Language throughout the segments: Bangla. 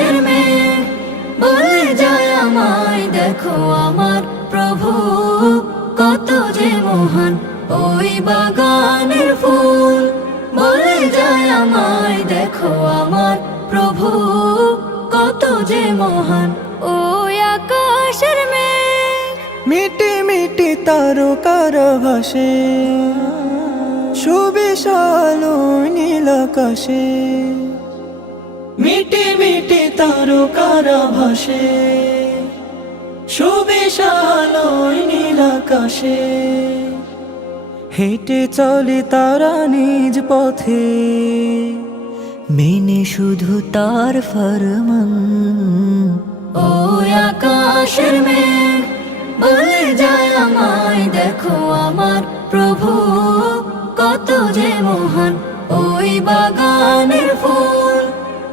আকাশের মেঘ বলে যায় আমায়, দেখো আমার প্রভু কত যে মহান। ওই বাগানের ফুল বলে যায় আমায়, দেখো আমার প্রভু কত যে মহান। ওই আকাশের মেঘ মিটি মিটি তারকার ভাসে, সুবিশাল নীল আকাশে। মিটি মিটি তারকার ভাসে, সুবিশাল নীল আকাশে। হেঁটে চলে তারা নিজ পথে, মেনে শুধু তার ফরমান। ওই আকাশের মেঘ বলে যায় আমায়, দেখো আমার প্রভু কত যে মহান। ওই বাগানের ফুল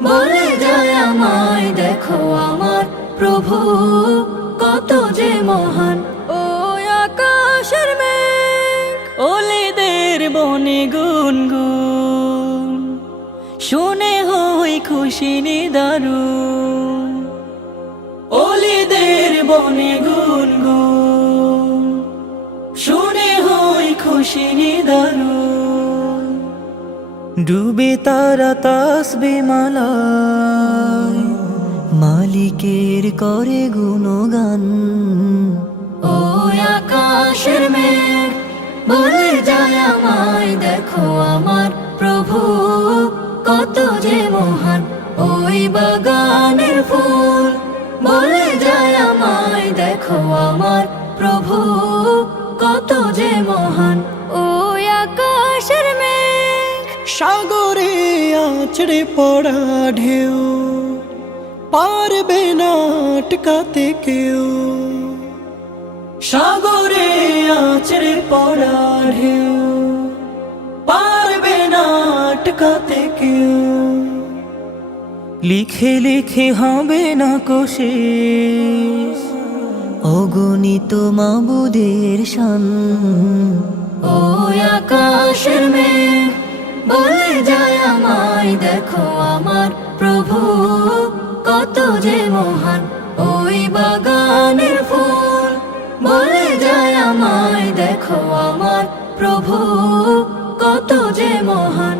বলে যায় আমায়, দেখো আমার প্রভু কত যে মহান। ওই আকাশের মেঘ ওলেদের বনে গুনগুন, শুনে হই খুশি নিদারুন। ওলেদের বনে গুনগুন, শুনে হই খুশি নিদারুন। ডুবে তারা তাসবিহ মালায়, মালিকের করে গুণগান। ওই আকাশের মেঘ বলে যায় আমায়, দেখো আমার প্রভু কত যে মহান। ওই বাগানের ফুল বলে যায় আমায়, দেখো আমার প্রভু কত যে মহান। ওই আকাশের মেঘ সাগরে আছড়ে পড়া ঢেউ, পারবে না আটকাতে কেউ। সাগরে আছড়ে পড়া ঢেউ, পারবে না আটকাতে কেউ। লিখে লিখে হবে না কোশেষ, অগণিত মাবুদের শান। ওই আকাশের মেঘ বলে যায় আমায়, দেখো আমার প্রভু কত যে মহান। ওই বাগানের ফুল বলে যায় আমায়, দেখো আমার প্রভু কত যে মহান।